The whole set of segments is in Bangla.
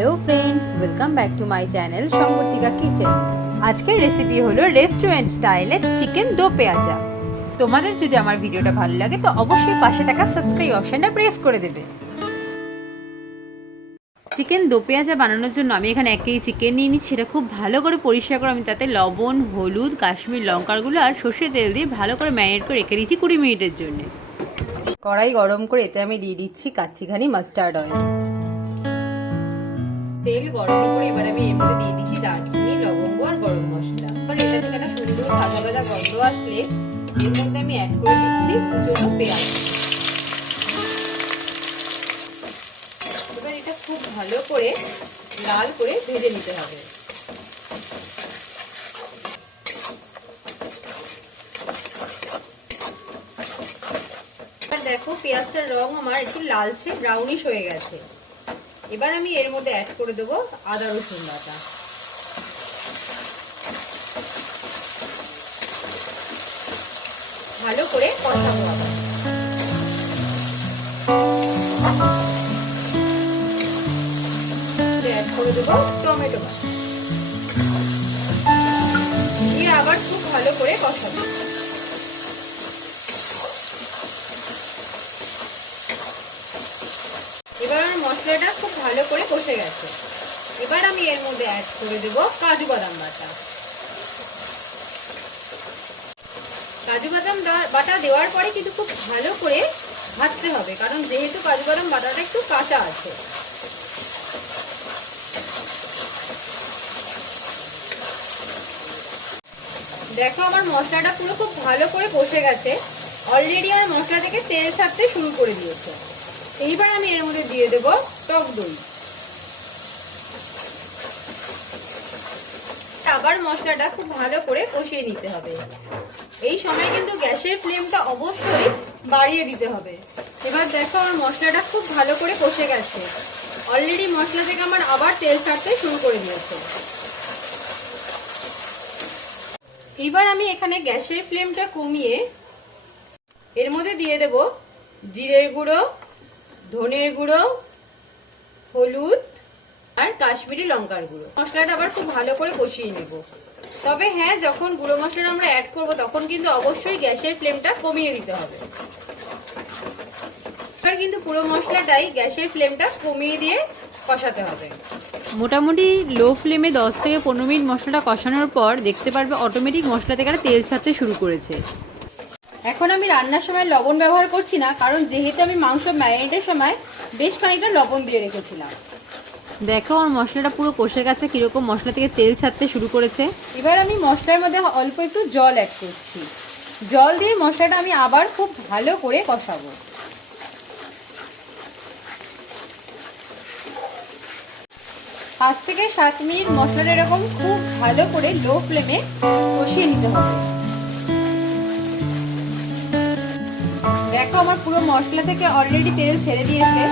Hello friends welcome back to my channel Samparthika kitchen আজকের রেসিপি হলো রেস্টুরেন্ট স্টাইলে চিকেন দো পেঁয়াজা। তোমাদের যদি আমার ভিডিওটা ভালো লাগে, তো অবশ্যই পাশে থাকা সাবস্ক্রাইব অপশনটা প্রেস করে দেবে। চিকেন দো পেঁয়াজা বানানোর জন্য আমি এখানে এক কেজি চিকেন নিয়ে নিচ্ছি। সেটা খুব ভালো করে পরিষ্কার করে আমি তাতে লবণ, হলুদ, কাশ্মীর লঙ্কারগুলো আর সর্ষের তেল দিয়ে ভালো করে ম্যারিনেট করে রেখে দিচ্ছি কুড়ি মিনিটের জন্য। কড়াই গরম করে এতে আমি দিয়ে দিচ্ছি কাচ্চিঘানি মাস্টার্ড অয়েল তেল গরম করে এবার আমি এর মধ্যে দিয়ে দিচ্ছি দারচিনি, লবঙ্গ আর গরম মশলা। এবার এটা থেকে একটা সুন্দর ভাজা ভাজা গন্ধ আসলে এর মধ্যে আমি অ্যাড করে দিচ্ছি কুচনো পেঁয়াজ। এবার এটা খুব ভালো করে লাল করে ভেজে নিতে হবে। দেখো পেঁয়াজটার রং আমার একটু লালচে ব্রাউনিশ হয়ে গেছে। এবার আমি এর মধ্যে অ্যাড করে দেবো আদা, রসুন বাটা। ভালো করে কষাবো অ্যাড করে দেবো টমেটো আবার খুব ভালো করে কষাবো এবার আমার মশলাটা খুব ভালো করে কষে গেছে। এবার আমি এর মধ্যে অ্যাড করে দেব কাজু বাদাম বাটা। কাজু বাদাম বাটা দেওয়ার পরে কিন্তু খুব ভালো করে ভাজতে হবে, কারণ যেহেতু কাজু বাদাম বাটাটা একটু কাঁচা আছে। দেখো আমার মশলাটা পুরো খুব ভালো করে কষে গেছে। অলরেডি আমার মশলা থেকে তেল ছাড়তে শুরু করে দিয়েছে। এইবার আমি এর মধ্যে দিয়ে দেব টক দই। আবার মশলাটা খুব ভালো করে কষিয়ে নিতে হবে। এই সময় কিন্তু গ্যাসের ফ্লেমটা অবশ্যই বাড়িয়ে দিতে হবে। এবার দেখো আমার মশলাটা খুব ভালো করে কষে গেছে। অলরেডি মশলা থেকে আমার আবার তেল ছাড়তে শুরু করে দিয়েছে। এবার আমি এখানে গ্যাসের ফ্লেমটা কমিয়ে এর মধ্যে দিয়ে দেব জিরের গুঁড়ো ধনের গুঁড়ো, হলুদ আর কাশ্মীরি লঙ্কার গুঁড়ো। মশলাটা আবার খুব ভালো করে কষিয়ে নেব। তবে হ্যাঁ যখন গুঁড়ো মশলাটা আমরা অ্যাড করব, তখন কিন্তু অবশ্যই গ্যাসের ফ্লেমটা কমিয়ে দিতে হবে। এবার কিন্তু পুরো মশলাটাই গ্যাসের ফ্লেমটা কমিয়ে দিয়ে কষাতে হবে। মোটামুটি লো ফ্লেমে দশ থেকে পনেরো মিনিট মশলাটা কষানোর পর দেখতে পারবে অটোমেটিক মশলা থেকে তেল ছাড়তে শুরু করেছে। এখন আমি রান্নার সময় লবণ ব্যবহার করছি না কারণ যেহেতু আমি মাংস ম্যারিনেটের সময় বেশ খানিকটা লবণ দিয়ে রেখেছিলাম। দেখো আমার মশলাটা পুরো কষে গেছে কীরকম মশলা থেকে তেল ছাড়তে শুরু করেছে। এবার আমি মশলার মধ্যে অল্প একটু জল অ্যাড করছি। জল দিয়ে মশলাটা আমি আবার খুব ভালো করে কষাবো। পাঁচ থেকে সাত মিনিট মশলাটা এরকম খুব ভালো করে লো ফ্লেমে কষিয়ে নিতে হবে। দেখো, আমার পুরো মশলা থেকে অলরেডি তেল ছেড়ে দিয়েছে।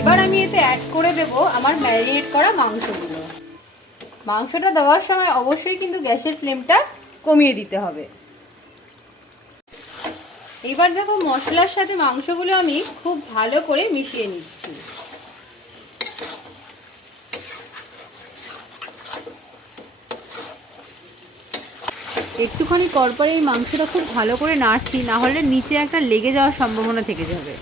এবার আমি এতে অ্যাড করে দেব আমার ম্যারিনেট করা মাংসগুলো। মাংসটা দেওয়ার সময় অবশ্যই কিন্তু গ্যাসের ফ্লেমটা কমিয়ে দিতে হবে। এবার দেখো, মশলার সাথে মাংসগুলো আমি খুব ভালো করে মিশিয়ে নিচ্ছি। একটুখানি পরপরে এই মাংসটা খুব ভালো করে নাড়ছি, না হলে নিচে একটা লেগে যাওয়ার সম্ভাবনা থেকে যাবে।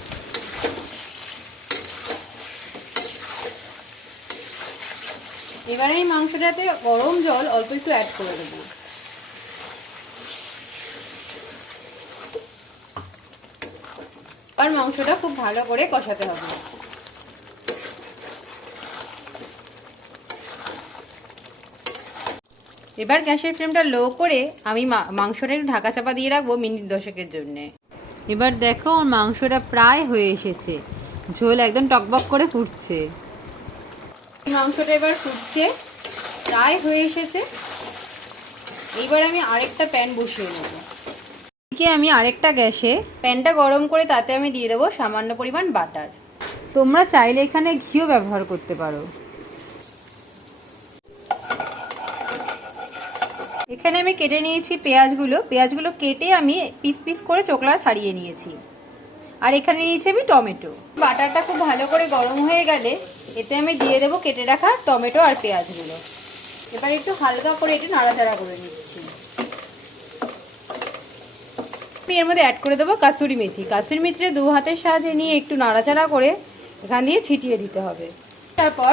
এবারে এই মাংসটাতে গরম জল অল্প একটু অ্যাড করে দেবো। আর মাংসটা খুব ভালো করে কষাতে হবে। এবার গ্যাসের ফ্লেমটা লো করে আমি মাংসটা একটু ঢাকা চাপা দিয়ে রাখব মিনিট দশেকের জন্যে। এবার দেখো আমার মাংসটা প্রায় হয়ে এসেছে। ঝোল একদম টকবক করে ফুটছে। মাংসটা এবার ফুটছে, প্রায় হয়ে এসেছে। এইবার আমি আরেকটা প্যান বসিয়ে নেব। এদিকে আমি আরেকটা গ্যাসে প্যানটা গরম করে তাতে আমি দিয়ে দেবো সামান্য পরিমাণ বাটার। তোমরা চাইলে এখানে ঘিও ব্যবহার করতে পারো। এখানে আমি কেটে নিয়েছি পেঁয়াজগুলো। পেঁয়াজগুলো কেটে আমি পিস পিস করে চোকলা ছাড়িয়ে নিয়েছি। আর এখানে নিয়েছি আমি টমেটো। বাটারটা খুব ভালো করে গরম হয়ে গেলে এতে আমি দিয়ে দেবো কেটে রাখা টমেটো আর পেঁয়াজগুলো। এবার একটু হালকা করে একটু নাড়াচাড়া করে নিচ্ছি। আমি এর মধ্যে অ্যাড করে দেবো কাসুরি মেথি। কাসুরি মেথিটা দু হাতের সাহায্যে নিয়ে একটু নাড়াচাড়া করে এখান দিয়ে ছিটিয়ে দিতে হবে। তারপর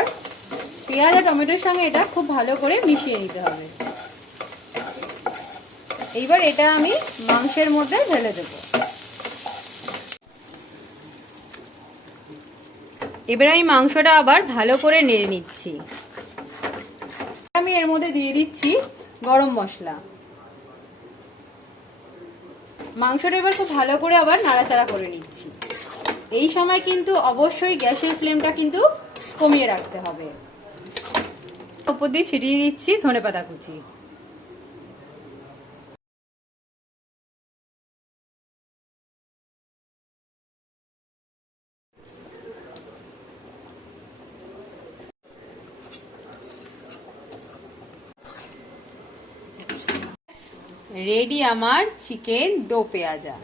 পেঁয়াজ আর টমেটোর সঙ্গে এটা খুব ভালো করে মিশিয়ে নিতে হবে। এইবার এটা আমি মাংসের মধ্যে ঢেলে দেব। এবার আমি মাংসটা আবার ভালো করে নেড়ে নিচ্ছি। আমি এর মধ্যে দিয়ে দিচ্ছি গরম মশলা। মাংসটা এবার খুব ভালো করে আবার নাড়াচাড়া করে নিচ্ছি। এই সময় কিন্তু অবশ্যই গ্যাসের ফ্লেমটা কিন্তু কমিয়ে রাখতে হবে। ওপর দিয়ে ছিটিয়ে দিচ্ছি ধনে পাতা কুচি। রেডি আমার চিকেন দো পেঁয়াজা।